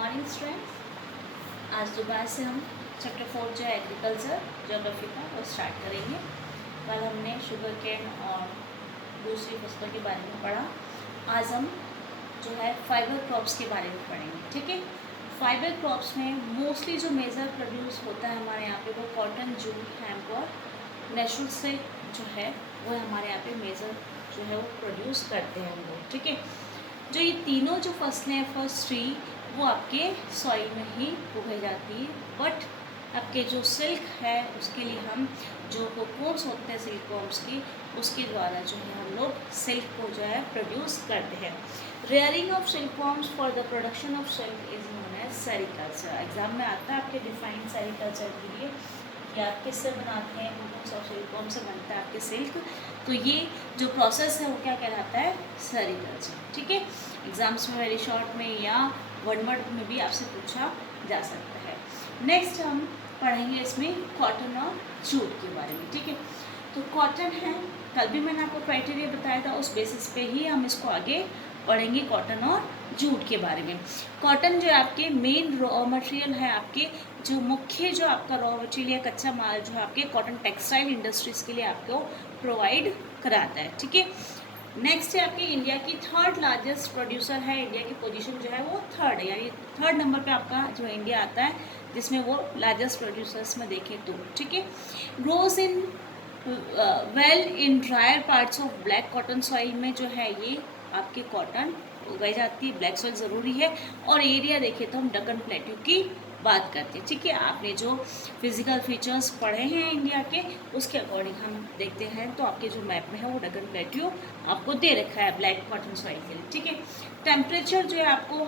Morning student. आज दोबारा से हम चैप्टर 4 जो है एग्रीकल्चर ज्योग्राफी का वो स्टार्ट करेंगे। कल हमने शुगर केन और दूसरी फसलों के बारे में पढ़ा। आज हम जो है फाइबर क्रॉप्स के बारे में पढ़ेंगे। ठीक है, फाइबर क्रॉप्स में मोस्टली जो मेजर प्रोड्यूस होता है हमारे यहाँ पे वो कॉटन, जूट, हेम्प और नेचुरल से जो है वो हमारे यहाँ पे मेजर जो है वो प्रोड्यूस करते हैं हम लोग। ठीक है, जो ये तीनों जो फसलें हैं फर्स्ट थ्री वो आपके सॉइल में ही उगाई जाती है, बट आपके जो सिल्क है उसके लिए हम जो कोकोन्स होते हैं सिल्कवॉर्म्स की उसके द्वारा जो है हम लोग सिल्क को जो है प्रोड्यूस करते हैं। Rearing of silkworms for the production of silk is known as sericulture. Exam में आता है आपके डिफाइन सेरिकल्चर के लिए कि आप किससे बनाते हैं, कोकोन्स ऑफ सिल्कवॉर्म से बनता है आपके सिल्क। तो ये जो प्रोसेस है वो क्या कहलाता है, सेरिकल्चर। ठीक है, एग्जाम्स में वेरी शॉर्ट में या वन वर्ड में भी आपसे पूछा जा सकता है। नेक्स्ट हम पढ़ेंगे इसमें कॉटन और जूट के बारे में। ठीक है, तो कॉटन है, कल भी मैंने आपको क्राइटेरिया बताया था, उस बेसिस पे ही हम इसको आगे पढ़ेंगे कॉटन और जूट के बारे में। कॉटन जो है आपके मेन रॉ मटेरियल है, आपके जो मुख्य जो आपका रॉ मटेरियल या कच्चा माल जो है आपके कॉटन टेक्सटाइल इंडस्ट्रीज के लिए आपको प्रोवाइड कराता है। ठीक है, नेक्स्ट है आपकी इंडिया की थर्ड लार्जेस्ट प्रोड्यूसर है। इंडिया की पोजीशन जो है वो थर्ड है, यानी थर्ड नंबर पे आपका जो इंडिया आता है जिसमें वो लार्जेस्ट प्रोड्यूसर्स में देखें तो। ठीक है, grows in well in dryer parts of black cotton soil में जो है ये आपकी कॉटन उगाई जाती है। ब्लैक सॉइल ज़रूरी है। और एरिया देखें तो हम डकन प्लेट्यू की बात करते हैं। ठीक है, आपने जो फिजिकल फीचर्स पढ़े हैं इंडिया के उसके अकॉर्डिंग हम देखते हैं तो आपके जो मैप में है वो डकन प्लेट्यू आपको दे रखा है ब्लैक कॉटन सॉइल के लिए। ठीक है, टेम्परेचर जो है आपको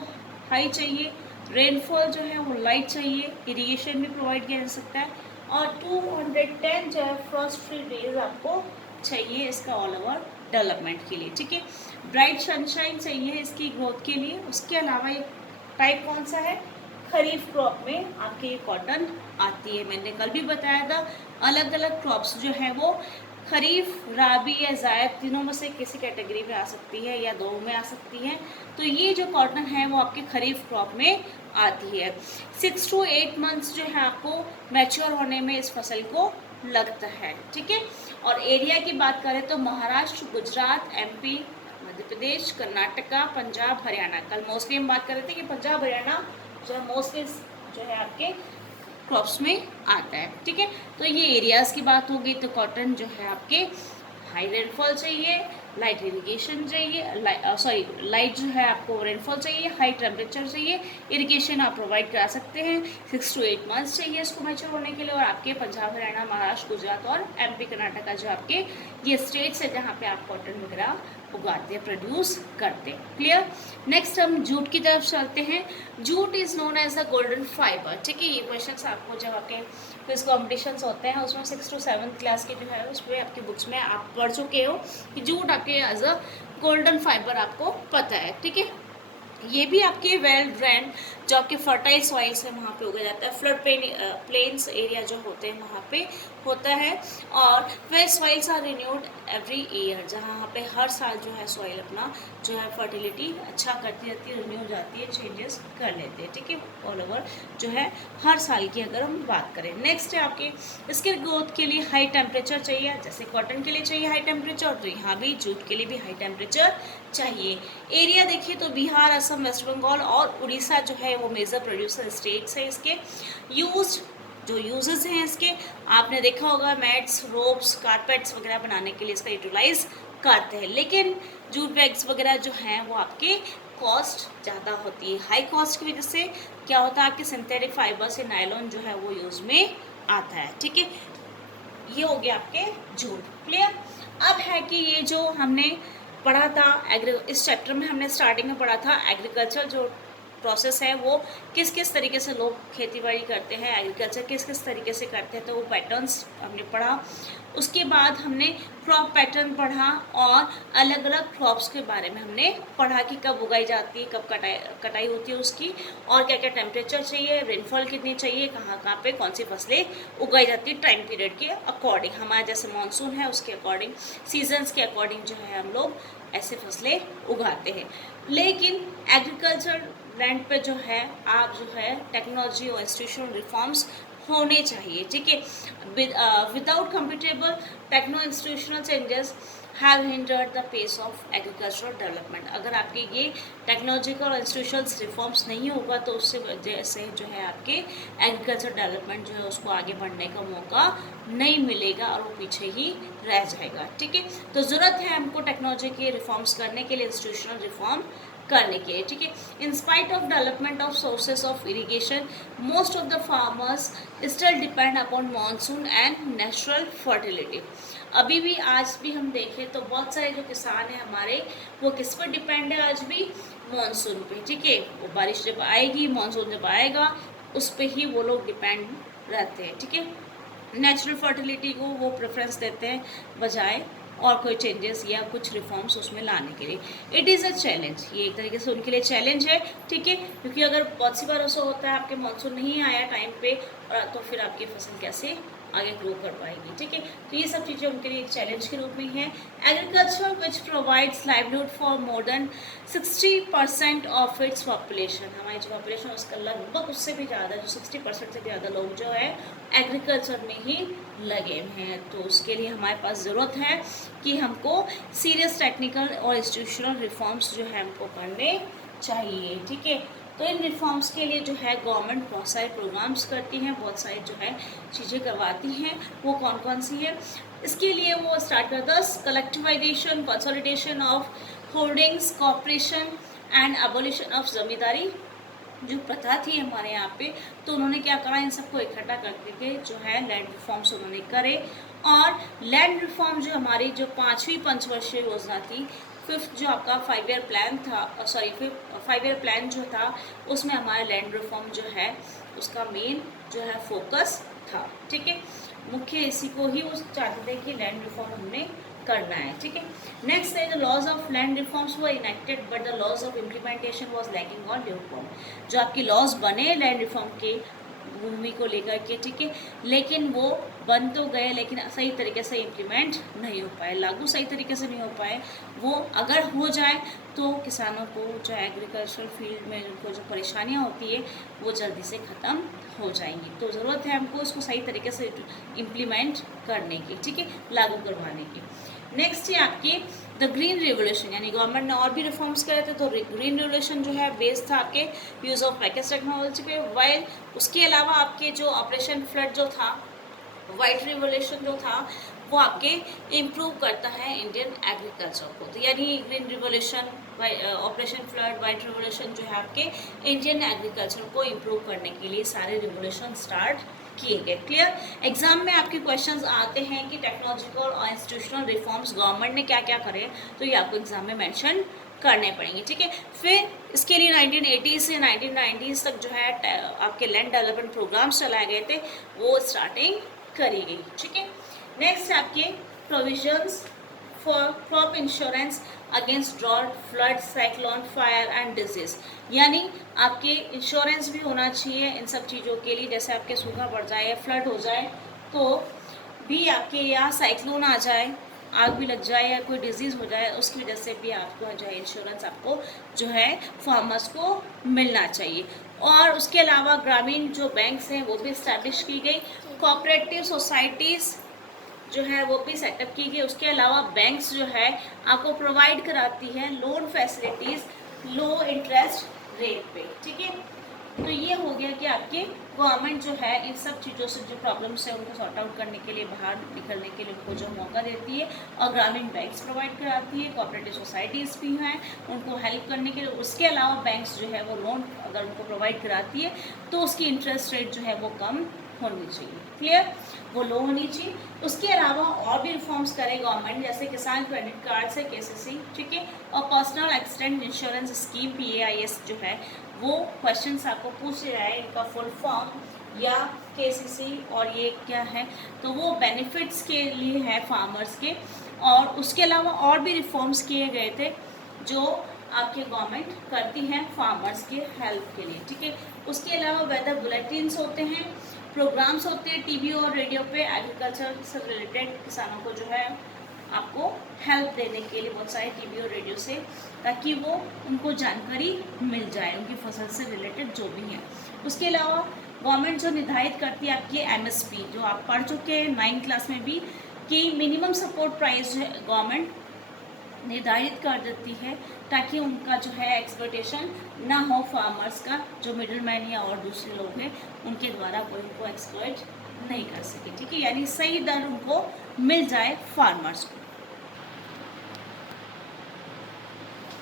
हाई चाहिए, रेनफॉल जो है वो लाइट चाहिए, इरिगेशन भी प्रोवाइड किया जा सकता है और 210 जो है फर्स्ट फ्री डेज आपको चाहिए इसका ऑल ओवर डेवलपमेंट के लिए। ठीक है, ब्राइट सनशाइन चाहिए इसकी ग्रोथ के लिए। उसके अलावा एक टाइप कौन सा है, खरीफ क्रॉप में आपके ये कॉटन आती है। मैंने कल भी बताया था अलग अलग क्रॉप्स जो है वो खरीफ, राबी या जायद तीनों में से किसी कैटेगरी में आ सकती है या दो में आ सकती है। तो ये जो कॉटन है वो आपके खरीफ क्रॉप में आती है। 6 to 8 मंथ्स जो है आपको मैच्योर होने में इस फसल को लगता है। ठीक है, और एरिया की बात करें तो महाराष्ट्र, गुजरात, एमपी, मध्य प्रदेश, कर्नाटका, पंजाब, हरियाणा। कल मोस्टली हम बात कर रहे थे कि पंजाब हरियाणा जो है मोस्टली जो है आपके क्रॉप्स में आता है। ठीक है, तो ये एरियाज़ की बात होगी। तो कॉटन जो है आपके हाई रेनफॉल चाहिए, लाइट इरिगेशन चाहिए, लाइट जो है आपको रेनफॉल चाहिए, हाई टेम्परेचर चाहिए, इरिगेशन आप प्रोवाइड करा सकते हैं। 6 to 8 मंथ्स चाहिए इसको मैच्योर होने के लिए। और आपके पंजाब, हरियाणा, महाराष्ट्र, गुजरात और एमपी, कर्नाटका जो आपके ये स्टेट्स है जहाँ पे आप कॉटन वगैरह उगाते हैं, प्रोड्यूस करते हैं। क्लियर। नेक्स्ट हम जूट की तरफ चलते हैं। Jute is known as the golden fibre. ठीक है, ये क्वेश्चन आपको जब आपके क्विज कॉम्पिटिशन्स होते हैं उसमें 6 to 7 क्लास के जो है उसमें आपकी बुक्स में आप पढ़ चुके हो कि जूट आपके एज अ गोल्डन फाइबर आपको पता है। ठीक है, ये भी आपके वेल ड्रेन जो आपके फर्टाइल सॉइल्स है वहाँ पे उगाया जाता है। फ्लड प्लेन्स एरिया जो होते हैं वहाँ पे होता है। और वे soils are renewed every year, जहाँ पे हर साल जो है सॉइल अपना जो है फर्टिलिटी अच्छा करती रहती है, रिन्यू जाती है, चेंजेस कर लेते हैं। ठीक है, ऑल ओवर जो है हर साल की अगर हम बात करें। नेक्स्ट है आपके इसके ग्रोथ के लिए हाई टेम्परेचर चाहिए, जैसे कॉटन के लिए चाहिए हाई टेम्परेचर तो यहाँ भी जूट के लिए भी हाई टेम्परेचर चाहिए। एरिया देखिए तो बिहार, असम, वेस्ट बंगाल और उड़ीसा जो है वो मेजर प्रोड्यूसर स्टेट्स हैं। इसके जो यूजेस हैं इसके आपने देखा होगा, मैट्स, रोप्स, कारपेट्स वगैरह बनाने के लिए इसका यूटिलाइज करते हैं। लेकिन जूट बैग्स वगैरह जो हैं वो आपके कॉस्ट ज़्यादा होती है। हाई कॉस्ट की वजह से क्या होता है आपके सिंथेटिक फाइबर से नायलॉन जो है वो यूज़ में आता है। ठीक है, ये हो गया आपके जूट। क्लियर। अब है कि ये जो हमने पढ़ा था इस चैप्टर में हमने स्टार्टिंग में पढ़ा था एग्रीकल्चर जो प्रोसेस है वो किस किस तरीके से लोग खेतीबाड़ी करते हैं, एग्रीकल्चर किस किस तरीके से करते हैं, तो वो पैटर्न्स हमने पढ़ा। उसके बाद हमने क्रॉप पैटर्न पढ़ा और अलग अलग क्रॉप्स के बारे में हमने पढ़ा कि कब उगाई जाती है, कब कटाई होती है उसकी, और क्या क्या टेम्परेचर चाहिए, रेनफॉल कितनी चाहिए, कहाँ कहाँ पे कौन सी फसलें उगाई जाती है टाइम पीरियड के अकॉर्डिंग। हमारा जैसे मानसून है उसके अकॉर्डिंग, सीजन्स के अकॉर्डिंग जो है हम लोग ऐसे फसलें उगाते हैं। लेकिन एग्रीकल्चर लैंड पे जो है आप जो है टेक्नोलॉजी और इंस्टीट्यूशनल रिफॉर्म्स होने चाहिए, ठीक है। Without computable techno institutional changes have hindered the pace of agricultural development. अगर आपके ये टेक्नोलॉजिकल और इंस्टीट्यूशनल रिफॉर्म्स नहीं होगा तो उससे वजह से जो है आपके एग्रीकल्चर डेवलपमेंट जो है उसको आगे बढ़ने का मौका नहीं मिलेगा और वो पीछे ही रह जाएगा, ठीक है। तो ज़रूरत है हमको टेक्नोलॉजी के रिफॉर्म्स करने के लिए, इंस्टीट्यूशनल रिफॉर्म करने के लिए, ठीक है। In spite of development of sources of irrigation most of the farmers still depend upon monsoon and natural fertility. अभी भी आज भी हम देखें तो बहुत सारे जो किसान हैं हमारे वो किस पर डिपेंड है आज भी, मानसून पे, ठीक है। वो बारिश जब आएगी, मानसून जब आएगा उस पर ही वो लोग डिपेंड रहते हैं, ठीक है। नेचुरल फर्टिलिटी को वो प्रेफरेंस देते हैं बजाय और कोई चेंजेस या कुछ रिफॉर्म्स उसमें लाने के लिए। इट इज़ अ चैलेंज, ये एक तरीके से उनके लिए चैलेंज है, ठीक है। क्योंकि अगर बहुत सी बार ऐसा होता है आपके मानसून नहीं आया टाइम पे तो फिर आपकी फसल कैसे आगे ग्रो कर पाएगी, ठीक है। तो ये सब चीज़ें उनके लिए एक चैलेंज के रूप में है। Agriculture which provides livelihood for more than 60% of its population. हमारी जो पॉपुलेशन है उसका लगभग उससे भी ज़्यादा, जो 60% से भी ज़्यादा लोग जो है एग्रीकल्चर में ही लगे हैं। तो उसके लिए हमारे पास ज़रूरत है कि हमको सीरियस टेक्निकल और इंस्टीट्यूशनल रिफॉर्म्स जो है हमको करने चाहिए, ठीक है। तो इन रिफॉर्म्स के लिए जो है गवर्नमेंट बहुत सारे प्रोग्राम्स करती हैं, बहुत सारी जो है चीज़ें करवाती हैं। वो कौन कौन सी है, इसके लिए वो स्टार्ट करता है collectivisation, consolidation of holdings, cooperation and abolition of zamindari जो प्रथा थी हमारे यहाँ पे। तो उन्होंने क्या करा, इन सबको इकट्ठा करके जो है लैंड रिफॉर्म्स उन्होंने करे। और लैंड रिफॉर्म जो हमारी जो 5वीं पंचवर्षीय योजना थी, फिफ्थ जो आपका 5 ईयर प्लान था, 5 ईयर प्लान जो था उसमें हमारा लैंड रिफॉर्म जो है उसका मेन जो है फोकस था, ठीक है। मुख्य इसी को ही वो चाहते थे कि लैंड रिफॉर्म हमने करना है, ठीक है। नेक्स्ट है the laws of land reforms were enacted but the laws of implementation was lacking on due form. जो आपकी लॉज बने लैंड रिफॉर्म के भूमि को लेकर के, ठीक है, लेकिन वो बन तो गए लेकिन सही तरीके से इम्प्लीमेंट नहीं हो पाए, लागू सही तरीके से नहीं हो पाए। वो अगर हो जाए तो किसानों को जो एग्रीकल्चरल फील्ड में उनको जो परेशानियाँ होती है वो जल्दी से ख़त्म हो जाएंगी। तो ज़रूरत है हमको उसको सही तरीके से इम्प्लीमेंट करने की, ठीक है, लागू करवाने की। नेक्स्ट है आपकी द ग्रीन रिवोल्यूशन, यानी गवर्नमेंट ने और भी रिफॉर्म्स करे थे। तो ग्रीन रिवोल्यूशन जो है बेस्ड था आपके यूज़ ऑफ पैकेज टेक्नोलॉजी पे। वाइल उसके अलावा आपके जो ऑपरेशन फ्लड जो था, वाइट रिवोल्यूशन जो था वो आपके इम्प्रूव करता है इंडियन एग्रीकल्चर को। तो यानी green revolution, operation flood, white revolution जो है आपके इंडियन एग्रीकल्चर को इम्प्रूव करने के लिए सारे रिवोल्यूशन स्टार्ट किए गए। क्लियर। एग्जाम में आपके क्वेश्चंस आते हैं कि टेक्नोलॉजिकल और इंस्टीट्यूशनल रिफॉर्म्स गवर्नमेंट ने क्या क्या करे, तो ये आपको एग्जाम में मेंशन करने पड़ेंगे, ठीक है। फिर इसके लिए 1980 से 1990 तक जो है आपके लैंड डेवलपमेंट प्रोग्राम्स चलाए गए थे, वो स्टार्टिंग करी गई, ठीक है। नेक्स्ट आपके provisions for crop insurance against drought, flood, cyclone, fire and disease. यानी आपके इंश्योरेंस भी होना चाहिए इन सब चीज़ों के लिए, जैसे आपके सूखा पड़ जाए या फ्लड हो जाए तो भी आपके, या साइक्लोन आ जाए, आग भी लग जाए या कोई डिजीज़ हो जाए, उसकी वजह से भी आपको जो है इंश्योरेंस आपको जो है फार्मर्स को मिलना चाहिए। और उसके अलावा ग्रामीण जो बैंक्स हैं वो भी इस्टेब्लिश की गई, कोऑपरेटिव सोसाइटीज़ जो है वो भी सेटअप की गई। उसके अलावा बैंक्स जो है आपको प्रोवाइड कराती है लोन फैसिलिटीज़ लो इंटरेस्ट रेट पे, ठीक है। तो ये हो गया कि आपके गवर्नमेंट जो है इन सब चीज़ों से जो प्रॉब्लम्स है उनको सॉर्ट आउट करने के लिए, बाहर निकलने के लिए उनको जो मौका देती है, और ग्रामीण बैंक्स प्रोवाइड कराती है, कोऑपरेटिव सोसाइटीज़ भी हैं उनको हेल्प करने के लिए। उसके अलावा बैंक्स जो है वो लोन अगर उनको प्रोवाइड कराती है तो उसकी इंटरेस्ट रेट जो है वो कम होनी चाहिए। क्लियर, वो लो होनी चाहिए। उसके अलावा और भी रिफॉर्म्स करे गवर्नमेंट, जैसे किसान क्रेडिट कार्ड से KCC, ठीक है, और personal accident insurance scheme PAIS जो है वो क्वेश्चंस आपको पूछ रहा है, इनका फुल फॉर्म या KCC और ये क्या है, तो वो बेनिफिट्स के लिए है फार्मर्स के। और उसके अलावा और भी रिफॉर्म्स किए गए थे जो आपके गवर्नमेंट करती हैं फार्मर्स के हेल्प के लिए, ठीक है। उसके अलावा वेदर बुलेटिन्स होते हैं, प्रोग्राम्स होते हैं TV और रेडियो पे एग्रीकल्चर से रिलेटेड, किसानों को जो है आपको हेल्प देने के लिए बहुत सारे टीवी और रेडियो से, ताकि वो उनको जानकारी मिल जाए उनकी फसल से रिलेटेड जो भी है। उसके अलावा गवर्नमेंट जो निर्धारित करती है आपकी MSP, जो आप पढ़ चुके हैं 9th क्लास में भी, कि मिनिमम सपोर्ट प्राइस जो है गवर्नमेंट निर्धारित कर देती है, ताकि उनका जो है एक्सप्लॉयटेशन ना हो फार्मर्स का, जो मिडिल मैन या और दूसरे लोग हैं उनके द्वारा कोई उनको एक्सप्लॉयट नहीं कर सके। ठीक है, यानी सही दर उनको मिल जाए फार्मर्स को।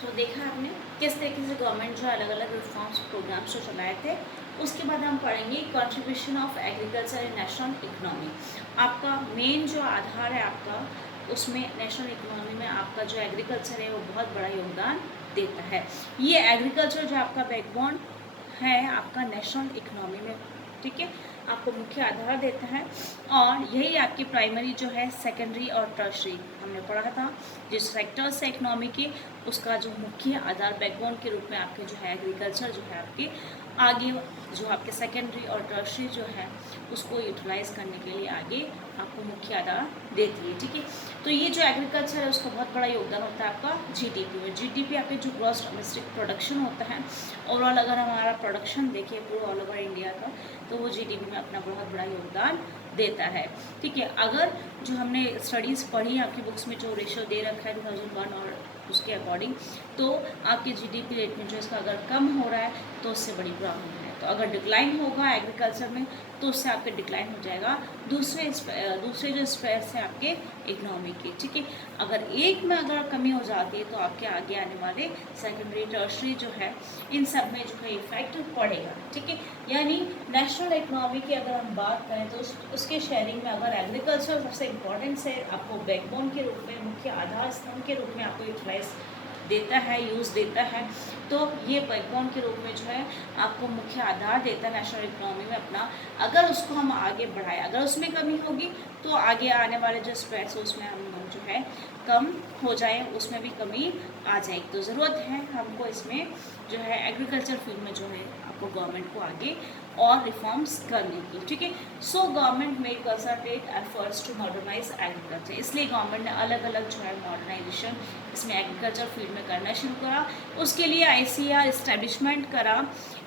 तो देखा आपने किस तरीके से गवर्नमेंट जो अलग अलग रिफॉर्म्स प्रोग्राम्स जो चलाए थे। उसके बाद हम पढ़ेंगे contribution of agriculture in national economy. आपका मेन जो आधार है आपका, उसमें नेशनल इकोनॉमी में आपका जो एग्रीकल्चर है वो बहुत बड़ा योगदान देता है। ये एग्रीकल्चर जो आपका बैकबोन है आपका नेशनल इकोनॉमी में, ठीक है, आपको मुख्य आधार देता है। और यही आपकी प्राइमरी जो है, सेकेंडरी और टर्शरी हमने पढ़ा था, जिस सेक्टर्स है इकोनॉमी के, उसका जो मुख्य आधार बैकबोन के रूप में आपके जो है एग्रीकल्चर जो है आपके आगे जो आपके सेकेंडरी और टर्शरी जो है उसको यूटिलाइज करने के लिए आगे आपको मुख्य आधार देती है। ठीक है, तो ये जो एग्रीकल्चर है उसका बहुत बड़ा योगदान होता है आपका GDP में। GDP आपके जो ग्रॉस डोमेस्टिक प्रोडक्शन होता है, ओवरऑल अगर हमारा प्रोडक्शन देखें पूरा ऑल ओवर इंडिया का, तो वो GDP में अपना बहुत बड़ा योगदान देता है। ठीक है, अगर जो हमने स्टडीज़ पढ़ी आपकी बुक्स में जो रेशियो दे रखा है 2001 और उसके अकॉर्डिंग, तो आपके GDP रेट में जो इसका अगर कम हो रहा है तो उससे बड़ी प्रॉब्लम है। तो अगर डिक्लाइन होगा एग्रीकल्चर में तो उससे आपके डिक्लाइन हो जाएगा दूसरे जो स्पेयर्स हैं आपके इकोनॉमी के। ठीक है, अगर एक में अगर कमी हो जाती है तो आपके आगे आने वाले सेकेंडरी टर्शरी जो है इन सब में जो है इफेक्ट पड़ेगा। ठीक है, यानी नेशनल इकोनॉमी की अगर हम बात करें तो उसके शेयरिंग में अगर एग्रीकल्चर सबसे इम्पोर्टेंट से आपको बैकबोन के रूप में, मुख्य आधार स्तंभ के रूप में आपको यूटिलाइज देता है, यूज़ देता है, तो ये बैकबोन के रूप में जो है आपको मुख्य आधार देता है नेशनल इकोनॉमी में अपना। अगर उसको हम आगे बढ़ाएं, अगर उसमें कमी होगी तो आगे आने वाले जो स्पेयर्स है उसमें हम जो है कम हो जाए, उसमें भी कमी आ जाएगी। तो ज़रूरत है हमको इसमें जो है एग्रीकल्चर फील्ड में जो है आपको गवर्नमेंट को आगे और रिफॉर्म्स करने की। ठीक है, सो गवर्नमेंट में concentrate efforts to modernise agriculture, इसलिए गवर्नमेंट ने अलग अलग जो है मॉडर्नाइजेशन इसमें एग्रीकल्चर फील्ड में करना शुरू करा। उसके लिए ICAR इस्टेब्लिशमेंट करा,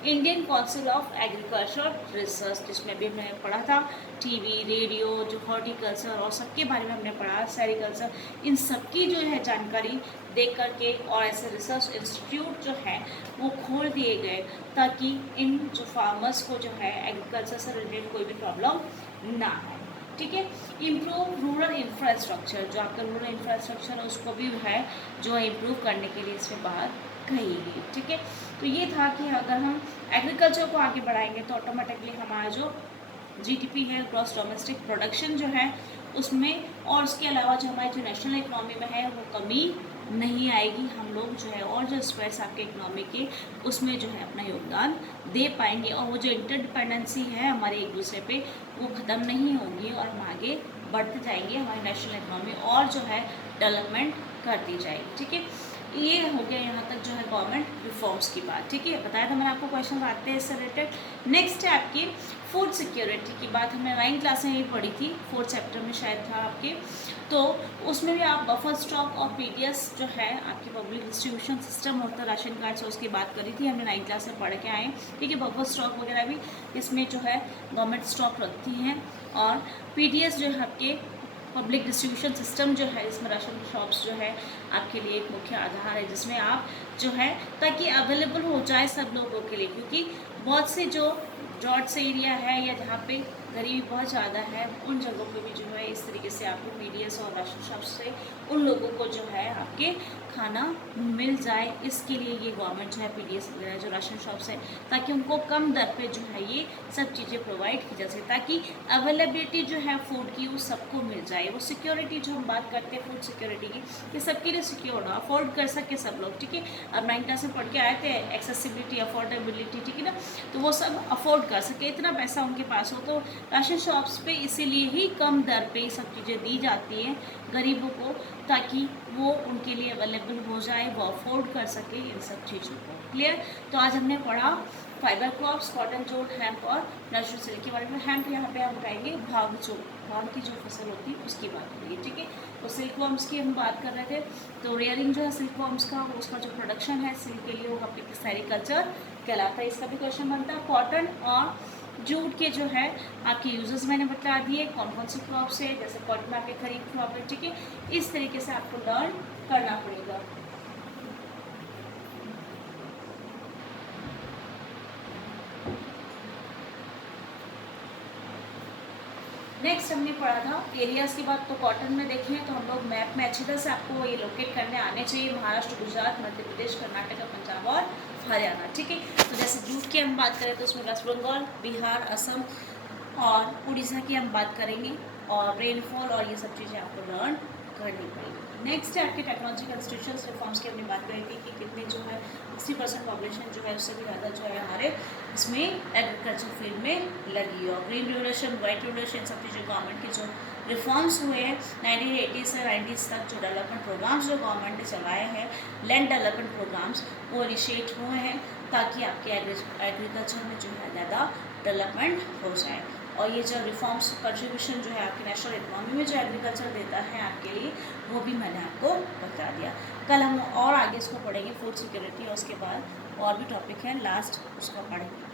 Indian council of agriculture research, जिसमें भी हमने पढ़ा था टीवी, रेडियो, जो हॉर्टिकल्चर और सबके बारे में हमने पढ़ा, सेरिकल्चर, इन सबकी जो है जानकारी देख करके और ऐसे रिसर्च इंस्टीट्यूट जो है वो खोल दिए गए, ताकि इन जो फार्मर्स को जो है एग्रीकल्चर से रिलेटेड कोई भी प्रॉब्लम ना है। ठीक है, इम्प्रूव रूरल इंफ्रास्ट्रक्चर, जो आपका रूरल इंफ्रास्ट्रक्चर है उसको भी है जो है इम्प्रूव करने के लिए इसमें बात कही गई। ठीक है, तो ये था कि अगर हम एग्रीकल्चर को आगे बढ़ाएंगे तो ऑटोमेटिकली हमारा जो GDP है, ग्रॉस डोमेस्टिक प्रोडक्शन जो है उसमें, और उसके अलावा जो हमारी जो नेशनल इकोनॉमी में है वो कमी नहीं आएगी। हम लोग जो है और जो स्पेयर्स आपके इकोनॉमी के उसमें जो है अपना योगदान दे पाएंगे, और वो जो इंटरडिपेंडेंसी है हमारे एक दूसरे पे वो ख़त्म नहीं होगी और हम आगे बढ़ते जाएंगे, हमारी नेशनल इकोनॉमी और जो है डेवलपमेंट करती जाएगी। ठीक है, ये हो गया यहाँ तक जो है गवर्नमेंट रिफॉर्म्स की बात। ठीक है, बताया था मैंने आपको क्वेश्चन आते हैं इससे रिलेटेड। नेक्स्ट है आपकी फूड सिक्योरिटी की बात, हमने 9th क्लास में ही पढ़ी थी, 4th चैप्टर में शायद था आपके, तो उसमें भी आप बफर स्टॉक और PDS जो है आपकी पब्लिक डिस्ट्रीब्यूशन सिस्टम होता है राशन कार्ड से, उसकी बात करी थी हमने 9th क्लास में पढ़ के आए। ठीक है, बफर स्टॉक वगैरह भी इसमें जो है गवर्नमेंट स्टॉक रखती हैं, और PDS जो है आपके पब्लिक डिस्ट्रीब्यूशन सिस्टम जो है, इसमें राशन शॉप्स जो है आपके लिए एक मुख्य आधार है, जिसमें आप जो है ताकि अवेलेबल हो जाए सब लोगों के लिए, क्योंकि बहुत से जो ड्रॉट्स एरिया है या जहाँ पे गरीबी बहुत ज़्यादा है उन जगहों पे भी जो है इस तरीके से आपको PDS और राशन शॉप से उन लोगों को जो है आपके खाना मिल जाए, इसके लिए ये गवर्नमेंट जो है PDS वगैरह जो राशन शॉप्स है, ताकि उनको कम दर पे जो है ये सब चीज़ें प्रोवाइड की जा सके, ताकि अवेलेबिलिटी जो है फूड की वो सबको मिल जाए। वो सिक्योरिटी जो हम बात करते हैं फूड सिक्योरिटी की, ये सबके लिए सिक्योर हो, अफोर्ड कर सके सब लोग। ठीक है, अब 9th क्लास में पढ़ के आए थे एक्सेसिबिलिटी, अफोर्डेबिलिटी, ठीक है ना, तो वो सब अफोर्ड कर सके, इतना पैसा उनके पास हो। तो राशन शॉप्स पे इसीलिए ही कम दर पे सब चीज़ें दी जाती हैं गरीबों को, ताकि वो उनके लिए अवेलेबल हो जाए, वो अफोर्ड कर सके इन सब चीज़ों को। क्लियर? तो आज हमने पढ़ा fibre crops, cotton, jute, hemp और नेचुरल सिल्क के बारे में। हेम्प यहाँ पे हम उठाएंगे भांग की जो फसल होती है उसकी बात करेंगे, ठीक है। तो सिल्क वर्म्स की हम बात कर रहे थे, तो रेयरिंग जो है सिल्क वर्म्स का, उसका जो प्रोडक्शन है सिल्क के लिए वो आपके सेरीकल्चर कहलाता है। इसका भी क्वेश्चन बनता है। कॉटन और जूट के जो है आपके यूजेस मैंने बता दिए, कौन कौन सी क्रॉप्स है, जैसे कॉटन आपके खरीफ क्रॉप है, ठीक है। इस तरीके से आपको लर्न करना पड़ेगा। नेक्स्ट हमने पढ़ा था एरियाज़ की बात। तो कॉटन में देखें तो हम लोग मैप में अच्छी तरह से आपको ये लोकेट करने आने चाहिए, महाराष्ट्र, गुजरात, मध्य प्रदेश, कर्नाटक, पंजाब और हरियाणा, ठीक है। तो जैसे जूट की हम बात करें तो उसमें वेस्ट बंगाल, बिहार, असम और उड़ीसा की हम बात करेंगे, और रेनफॉल और ये सब चीज़ें आपको लर्न करनी पड़ेगी। नेक्स्ट है आपके टेक्नोलॉजिकल इंस्टीट्यूशंस रिफॉर्म्स की हमने बात करी थी कि कितने जो है 60% पॉपुलेशन जो है उससे भी ज़्यादा जो है हमारे इसमें एग्रीकल्चर फील्ड में लगी है। और ग्रीन रेवोल्यूशन, वाइट रेवोल्यूशन, सब चीज़ें गवर्नमेंट के जो रिफॉर्म्स हुए हैं 1980 से 90s तक, जो डेवलपमेंट प्रोग्राम्स जो गवर्नमेंट ने चलाए हैं, लैंड डेवलपमेंट प्रोग्राम्स, वो इनिशिएट हुए हैं ताकि आपके एग्रीकल्चर में जो है ज़्यादा डेवलपमेंट हो जाए। और ये जो रिफॉर्म्स कंट्रीब्यूशन जो है आपकी नेशनल इकोनॉमी में जो एग्रीकल्चर देता है आपके लिए, वो भी मैंने आपको बता दिया। कल हम और आगे इसको पढ़ेंगे फूड सिक्योरिटी, और उसके बाद और भी टॉपिक है लास्ट, उसको पढ़ेंगे।